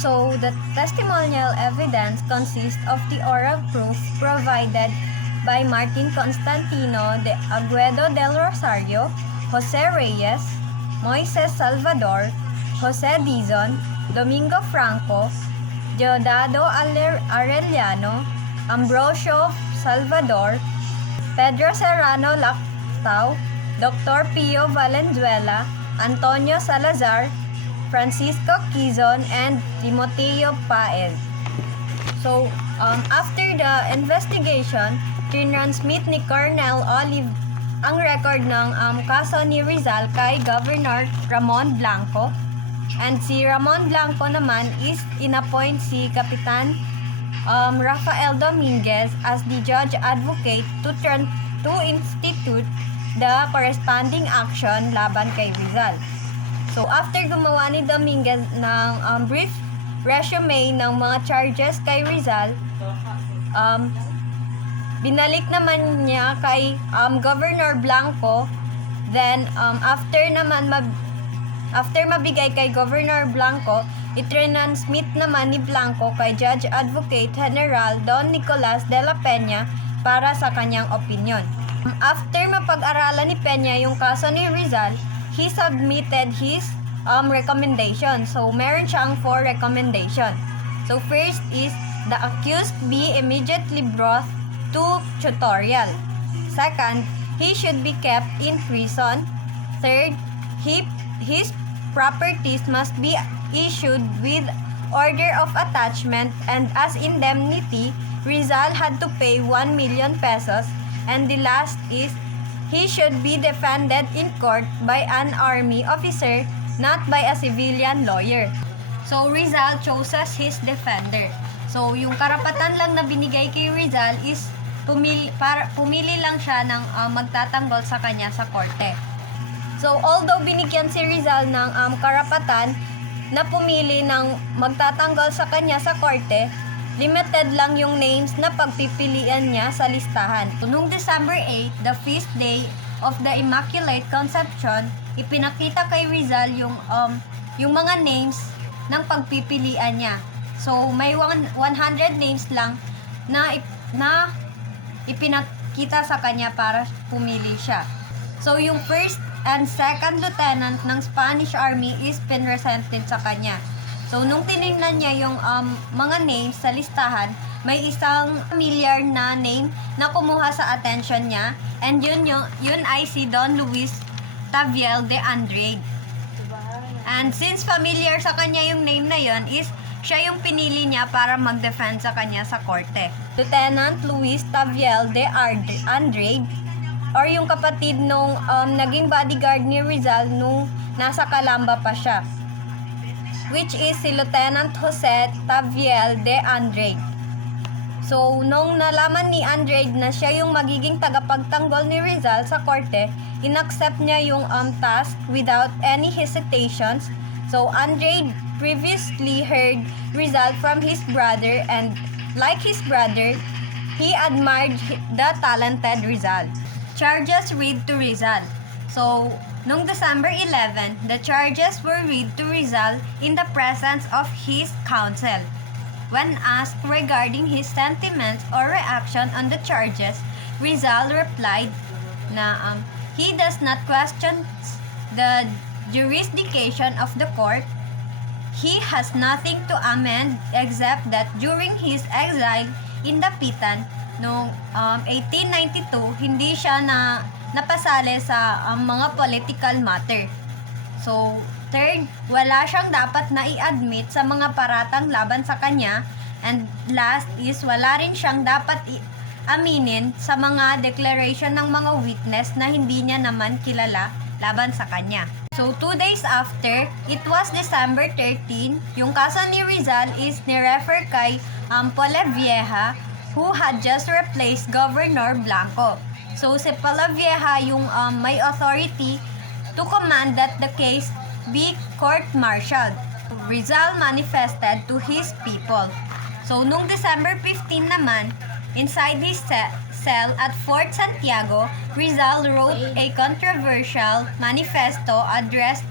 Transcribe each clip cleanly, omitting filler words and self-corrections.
So, the testimonial evidence consists of the oral proof provided by Martin Constantino de Aguedo del Rosario, Jose Reyes, Moises Salvador, Jose Dizon, Domingo Franco, Deodato Arellano, Ambrosio Salvador, Pedro Serrano Lactao, Dr. Pio Valenzuela, Antonio Salazar, Francisco Quizon, and Timoteo Paez. So, after the investigation, tinransmit ni Colonel Olive ang record ng kaso ni Rizal kay Governor Ramon Blanco. And si Ramon Blanco naman is inappoint si Kapitan Rafael Dominguez as the judge advocate to institute the corresponding action laban kay Rizal. So, after gumawa ni Dominguez ng brief resume ng mga charges kay Rizal, binalik naman niya kay Governor Blanco. Then, after mabigay kay Governor Blanco, itrinansmit naman ni Blanco kay Judge Advocate General Don Nicolas de la Peña para sa kanyang opinion. After mapag-aralan ni Peña yung kaso ni Rizal, he submitted his recommendation. So, meron siyang 4 recommendation. So, first is the accused be immediately brought to tutorial. Second, he should be kept in prison. Third, his properties must be issued with order of attachment, and as indemnity, Rizal had to pay 1 million pesos. And the last is, he should be defended in court by an army officer, not by a civilian lawyer. So, Rizal chooses his defender. So, yung karapatan lang na binigay kay Rizal is pumili lang siya ng magtatanggol sa kanya sa korte. So, although binigyan si Rizal ng karapatan na pumili ng magtatanggol sa kanya sa korte, limited lang yung names na pagpipilian niya sa listahan. Noong December 8, the feast day of the Immaculate Conception, ipinakita kay Rizal yung mga names ng pagpipilian niya. So, may 100 names lang na ipinakita sa kanya para pumili siya. So, yung first and second lieutenant ng Spanish Army is pinresented sa kanya. So, nung tinignan niya yung mga names sa listahan, may isang familiar na name na kumuha sa attention niya, and yun ay si Don Luis Taviel de Andrade. And since familiar sa kanya yung name na yun, is siya yung pinili niya para mag-defend sa kanya sa korte. Lieutenant Luis Taviel de Andrade, or yung kapatid nung naging bodyguard ni Rizal nung nasa Calamba pa siya, which is si Lieutenant Jose Taviel de Andrade. So, nung nalaman ni Andrade na siya yung magiging tagapagtanggol ni Rizal sa korte, inaccept niya yung task without any hesitations. So, Andrade previously heard Rizal from his brother, and like his brother, he admired the talented Rizal. Charges read to Rizal. So, noong December 11, the charges were read to Rizal in the presence of his counsel. When asked regarding his sentiments or reaction on the charges, Rizal replied na he does not question the jurisdiction of the court. He has nothing to amend except that during his exile in Dapitan noong 1892, hindi siya napasali sa mga political matter. So, third, wala siyang dapat na i-admit sa mga paratang laban sa kanya. And last is, wala rin siyang dapat aminin sa mga declaration ng mga witness na hindi niya naman kilala laban sa kanya. So, 2 days after, it was December 13, yung kaso ni Rizal is ni-refer kay Polavieja, who had just replaced Governor Blanco. So, si Polavieja yung may authority to command that the case be court-martialed. Rizal manifested to his people. So, nung December 15 naman, inside his cell at Fort Santiago, Rizal wrote a controversial manifesto addressed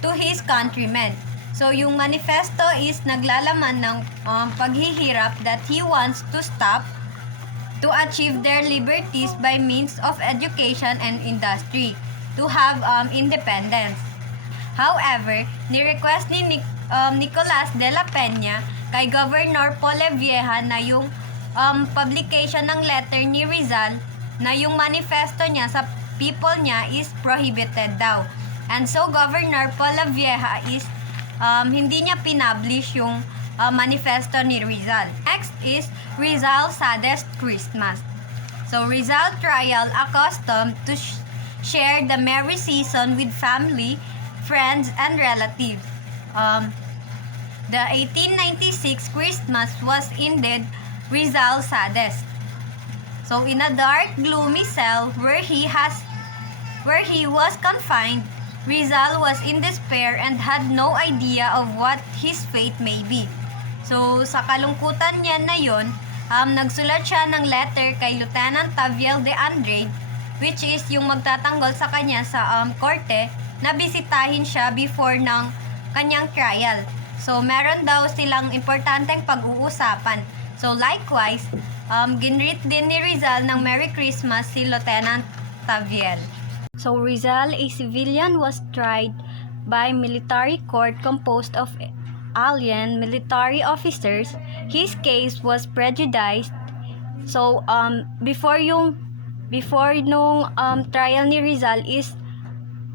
to his countrymen. So, yung manifesto is naglalaman ng paghihirap that he wants to stop to achieve their liberties by means of education and industry, to have independence. However, ni-request ni Nicolas de la Peña kay Governor Polavieja na yung publication ng letter ni Rizal na yung manifesto niya sa people niya is prohibited daw. And so, Governor Polavieja is hindi niya pinublish yung manifesto ni Rizal. Next is Rizal Saddest Christmas. So, Rizal trial accustomed to share the merry season with family, friends, and relatives. The 1896 Christmas was indeed Rizal's saddest. So, in a dark, gloomy cell where he was confined, Rizal was in despair and had no idea of what his fate may be. So, sa kalungkutan niya na yon, nagsulat siya ng letter kay Lieutenant Taviel de Andrade, which is yung magtatanggol sa kanya sa korte, na bisitahin siya before ng kanyang trial. So, meron daw silang importanteng pag-uusapan. So, likewise, ginreet din ni Rizal ng Merry Christmas si Lieutenant Taviel. So, Rizal, a civilian, was tried by military court composed of alien military officers. His case was prejudiced. So, before nung trial ni Rizal is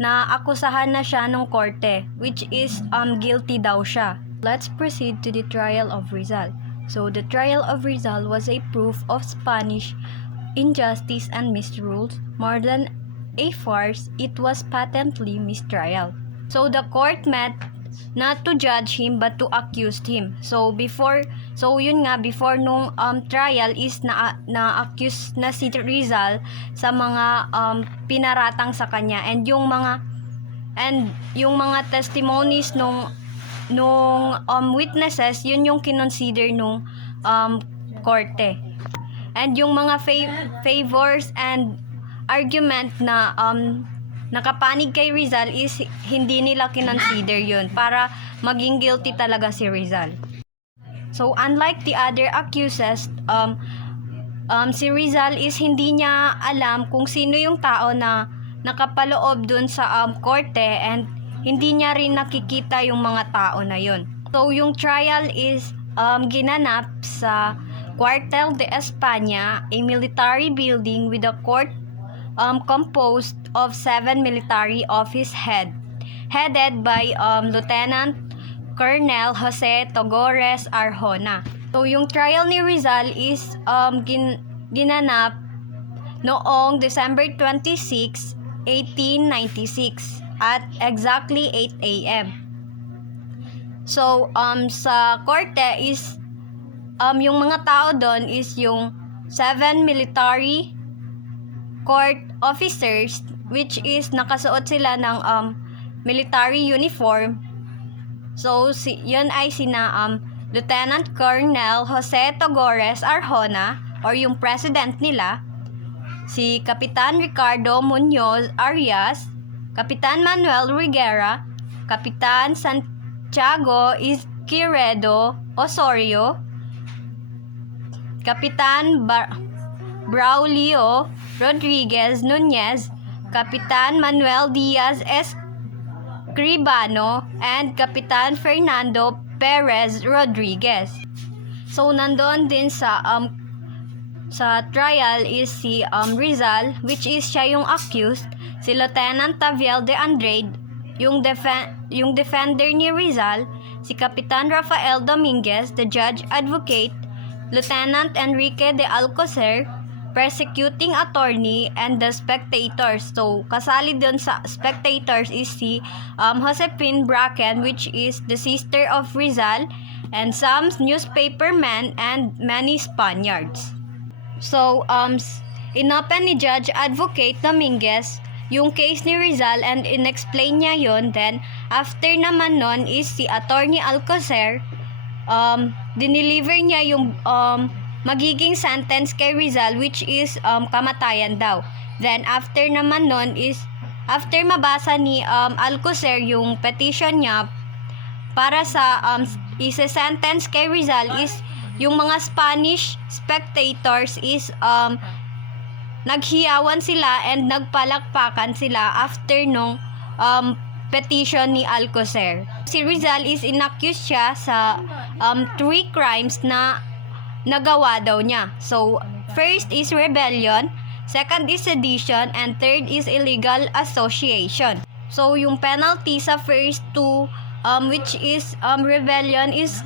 naakusahan na siya ng korte, which is guilty daw siya. Let's proceed to the trial of Rizal. So, the trial of Rizal was a proof of Spanish injustice and misrules. More than a farce, it was patently mistrial. So, the court met not to judge him but to accuse him. So, before nung trial is na-accuse na si Rizal sa mga pinaratang sa kanya, and yung mga testimonies nung witnesses, yun yung kinonsider nung korte. And yung mga favors and argument na nakapanig kay Rizal is hindi nila kinonsider yun para maging guilty talaga si Rizal. So, unlike the other accusers, si Rizal is hindi niya alam kung sino yung tao na nakapaloob dun sa korte, and hindi niya rin nakikita yung mga tao na yun. So, yung trial is ginanap sa Cuartel de España, a military building with a court composed of 7 military office headed by Lieutenant Colonel Jose Togores Arjona. So, yung trial ni Rizal is ginanap noong December 26, 1896 at exactly 8 a.m. So, sa korte is yung mga tao doon is yung 7 military court officers, which is nakasuot sila ng military uniform. So, yun ay sina Lieutenant Colonel Jose Togores Arjona, or yung president nila, si Kapitan Ricardo Muñoz Arias, Kapitan Manuel Riguera, Kapitan Santiago Izquierdo Osorio, Kapitan Braulio Rodriguez Nunez, Kapitan Manuel Diaz Escribano, and Kapitan Fernando Perez Rodriguez. So, nandoon din sa trial is si Rizal, which is siya yung accused, si Lieutenant Taviel de Andrade, yung defender ni Rizal, si Kapitan Rafael Dominguez, the judge advocate, Lieutenant Enrique de Alcocer, prosecuting attorney, and the spectators. So, kasali doon sa spectators is si Josepine Bracken, which is the sister of Rizal, and some newspapermen and many Spaniards. So, inopen ni Judge Advocate Dominguez yung case ni Rizal and inexplain niya yon. Then, after naman nun is si Attorney Alcocer, dineliver niya yung magiging sentence kay Rizal, which is kamatayan daw. Then, after naman nun is, after mabasa ni Alcocer yung petition niya para sa ise-sentence kay Rizal is yung mga Spanish spectators is naghiyawan sila and nagpalakpakan sila after nung petition ni Alcocer. Si Rizal is inaccused siya sa 3 crimes na nagawa daw niya. So, first is rebellion, second is sedition, and third is illegal association. So, yung penalty sa first two, which is rebellion is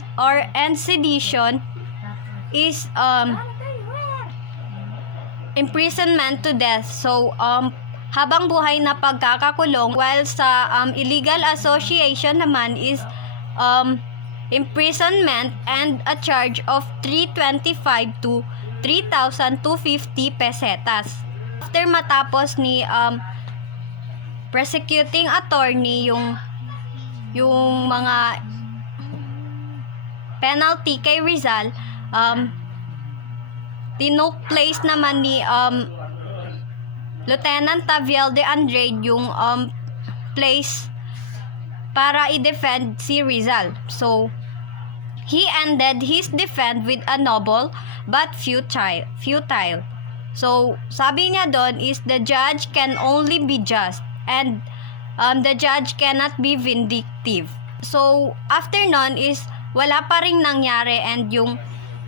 and sedition is imprisonment to death. So, habang buhay na pagkakakulong, while sa illegal association naman is imprisonment and a charge of 325 to 3,250 pesetas. After matapos ni prosecuting attorney yung mga penalty kay Rizal, tinok place naman ni Lieutenant Taviel de Andrade yung place para i-defend si Rizal. So, he ended his defense with a noble but futile. So, sabi niya doon is the judge can only be just and the judge cannot be vindictive. So, after nun is wala pa ring nangyari and yung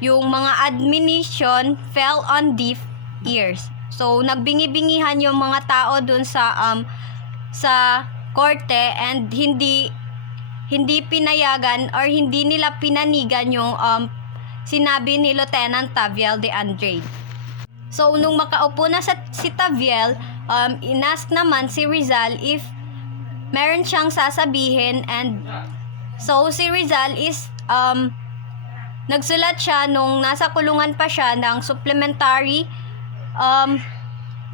mga admonition fell on deaf ears. So, nagbingi-bingihan yung mga tao dun sa korte and hindi pinayagan or hindi nila pinanigan yung sinabi ni Lieutenant Taviel de Andrade. So, nung makaupo na si Taviel, inask naman si Rizal if meron siyang sasabihin, and so si Rizal is nagsulat siya nung nasa kulungan pa siya ng supplementary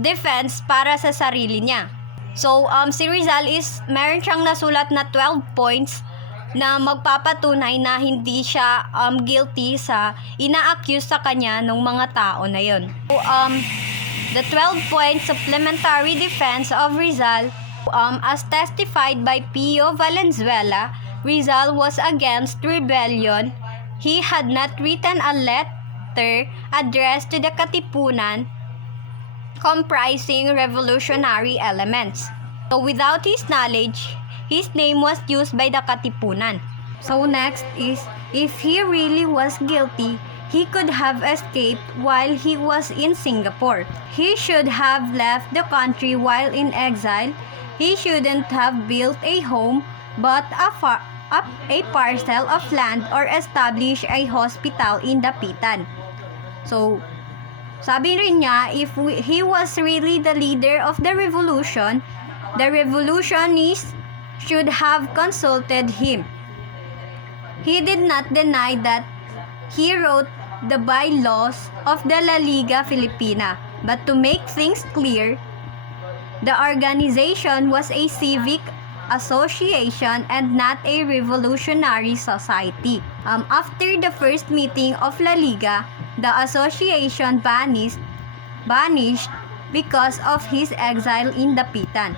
defense para sa sarili niya. So, si Rizal is meron siyang nasulat na 12 points na magpapatunay na hindi siya guilty sa ina-accuse sa kanya ng mga tao na yon. So, the 12-point supplementary defense of Rizal, as testified by Pio Valenzuela, Rizal was against rebellion. He had not written a letter addressed to the Katipunan comprising revolutionary elements. So, without his knowledge, his name was used by the Katipunan. So, next is, if he really was guilty, he could have escaped while he was in Singapore. He should have left the country while in exile. He shouldn't have built a home, bought a parcel of land, or established a hospital in Dapitan. So, sabi rin niya, if he was really the leader of the revolution, the revolutionists should have consulted him. He did not deny that he wrote the bylaws of the La Liga Filipina, but to make things clear, the organization was a civic association and not a revolutionary society. After the first meeting of La Liga, the association vanished because of his exile in Dapitan.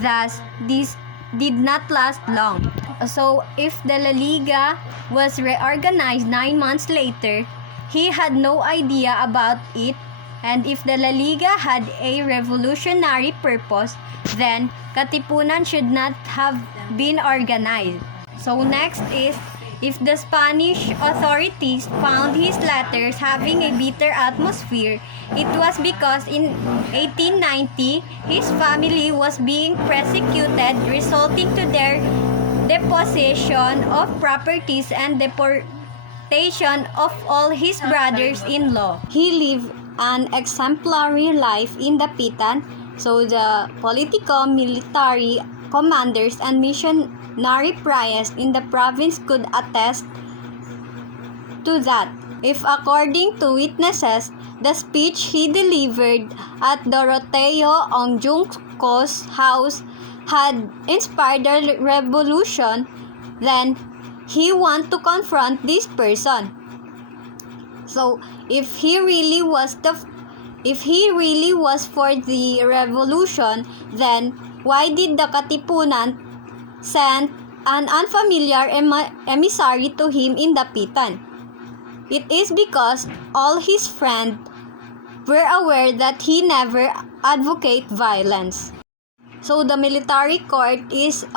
Thus, this did not last long. So, if the La Liga was reorganized 9 months later, he had no idea about it, and if the La Liga had a revolutionary purpose, then Katipunan should not have been organized. So, next is, if the Spanish authorities found his letters having a bitter atmosphere, it was because in 1890, his family was being persecuted, resulting to their deposition of properties and deportation of all his brothers-in-law. He lived an exemplary life in Dapitan, so the political, military commanders and missionary priests in the province could attest to that. If according to witnesses, the speech he delivered at Doroteo Ongjungko's house had inspired the revolution, then he wanted to confront this person. So, if he really was for the revolution, then why did the Katipunan send an unfamiliar emissary to him in Dapitan. It is because all his friends were aware that he never advocate violence. So the military court is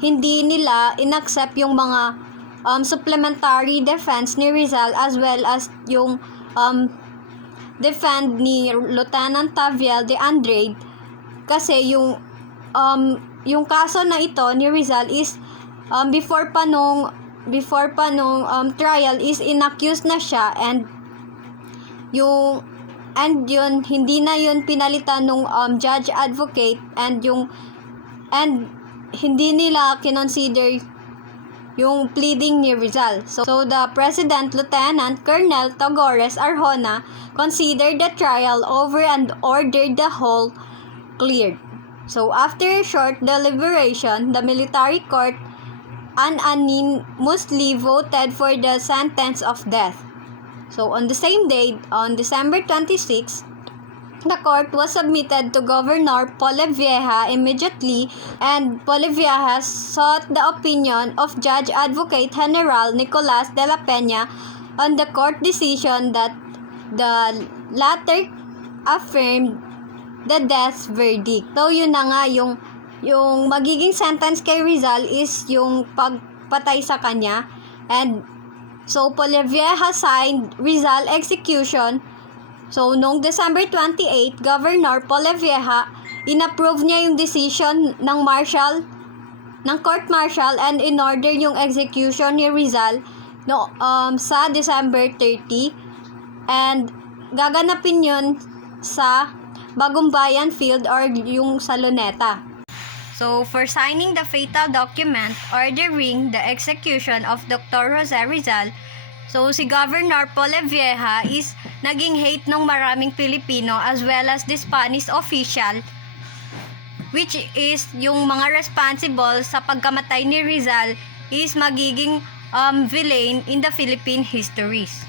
hindi nila inaccept yung mga supplementary defense ni Rizal as well as yung defend ni Lieutenant Taviel de Andrade kasi yung kaso na ito ni Rizal is before pa nung trial is inaccused na siya and yun hindi na yun pinalitan nung judge advocate and hindi nila kinonsider yung pleading ni Rizal. So the President Lieutenant Colonel Tagores Arjona considered the trial over and ordered the whole cleared. So after a short deliberation, the military court unanimously voted for the sentence of death. So on the same day, on December 26, the court was submitted to Governor Polavieja immediately, and Polavieja sought the opinion of Judge Advocate General Nicolas de la Peña on the court decision that the latter affirmed the death verdict. So yun na nga yung magiging sentence kay Rizal is yung pagpatay sa kanya, and so Polavieja signed Rizal execution. So noong December 28, Governor Polavieja inapprove niya yung decision ng court martial and in order yung execution ni Rizal sa December 30, and gaganapin yun sa Bagong Bayan Field or yung sa Luneta. So, for signing the fatal document ordering the execution of Dr. Jose Rizal, so si Governor Polavieja is naging hate ng maraming Pilipino as well as the Spanish official, which is yung mga responsible sa pagkamatay ni Rizal is magiging villain in the Philippine histories.